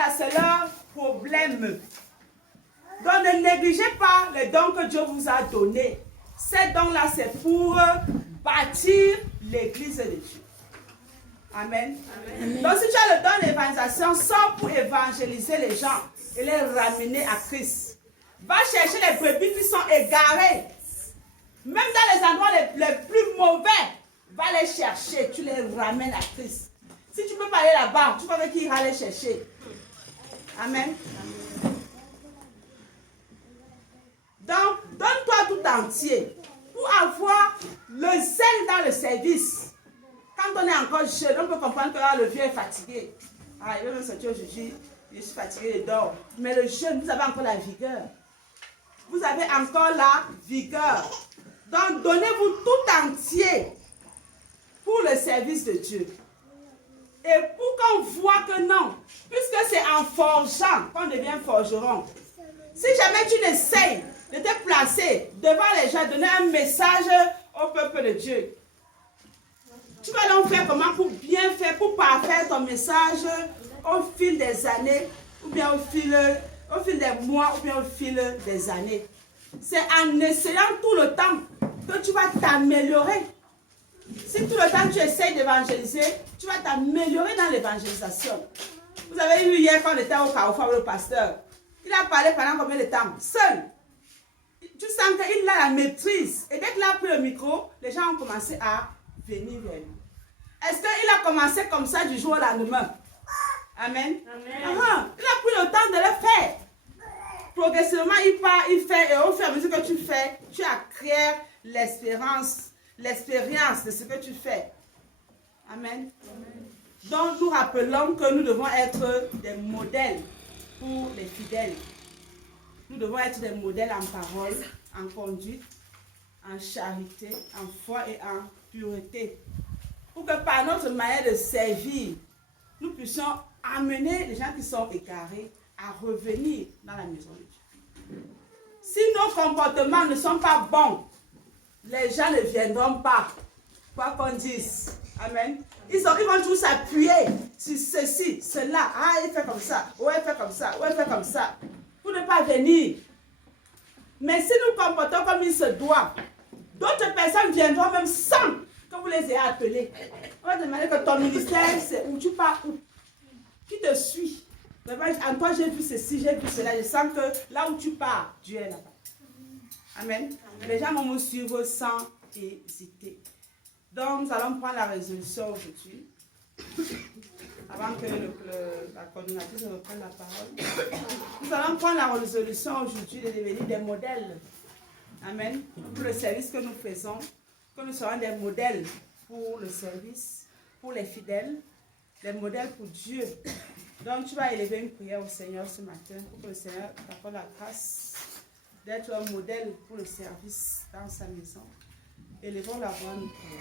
là, c'est leur problème. Donc, ne négligez pas les dons que Dieu vous a donnés. Ces dons-là, c'est pour bâtir l'église de Dieu. Amen. Amen. Donc, si tu as le don d'évangélisation, sors pour évangéliser les gens et les ramener à Christ. Va chercher les brebis qui sont égarées. Même dans les endroits les plus mauvais, va les chercher, tu les ramènes à Christ. Si tu ne peux pas aller là-bas, tu vois qui ira les chercher. Amen. Donc, donne-toi tout entier pour avoir le zèle dans le service. Quand on est encore jeune, on peut comprendre que le vieux est fatigué. Ah, il veut me sortir aujourd'hui, je suis fatigué et dors. Mais le jeune, vous avez encore la vigueur. Vous avez encore la vigueur. Donc, donnez-vous tout entier pour le service de Dieu. Et pour qu'on voit que non, puisque c'est en forgeant qu'on devient forgeron. Si jamais tu n'essayes de te placer devant les gens, donner un message au peuple de Dieu, tu vas donc faire comment pour bien faire, pour parfaire ton message au fil des années, ou bien au fil des mois, ou bien au fil des années. C'est en essayant tout le temps que tu vas t'améliorer. Si tout le temps tu essayes d'évangéliser, tu vas t'améliorer dans l'évangélisation. Vous avez vu hier quand on était au Carrefour avec le pasteur, il a parlé pendant combien de temps? Seul. Tu sens qu'il a la maîtrise. Et dès qu'il a pris le micro, les gens ont commencé à venir vers lui. Est-ce qu'il a commencé comme ça du jour au lendemain? Amen. Amen. Il a pris le temps de le faire. Progressivement, il fait, et au fur et à mesure que tu fais, tu acquiers l'expérience de ce que tu fais. Amen. Donc, nous rappelons que nous devons être des modèles pour les fidèles. Nous devons être des modèles en parole, en conduite, en charité, en foi et en pureté. Pour que par notre manière de servir, nous puissions amener les gens qui sont égarés à revenir dans la maison de Dieu. Si nos comportements ne sont pas bons, les gens ne viendront pas. Quoi qu'on dise. Amen. Ils vont toujours s'appuyer sur ceci, cela. Ah, il fait comme ça. Ouais, il fait comme ça. Ouais, il fait comme ça. Pour ne pas venir. Mais si nous comportons comme il se doit, d'autres personnes viendront même sans que vous les ayez appelés. On va demander que ton ministère, c'est où tu pars, où? Qui te suit? En toi, j'ai vu ceci, j'ai vu cela. Je sens que là où tu pars, Dieu est là-bas. Amen. Les gens vont me suivre sans hésiter. Donc, nous allons prendre la résolution aujourd'hui. Avant que la coordinatrice reprenne la parole. Nous allons prendre la résolution aujourd'hui de devenir des modèles. Amen. Pour le service que nous faisons. Que nous serons des modèles pour le service, pour les fidèles, des modèles pour Dieu. Donc, tu vas élever une prière au Seigneur ce matin pour que le Seigneur t'accorde la grâce d'être un modèle pour le service dans sa maison. Élevons la voix, nous prions.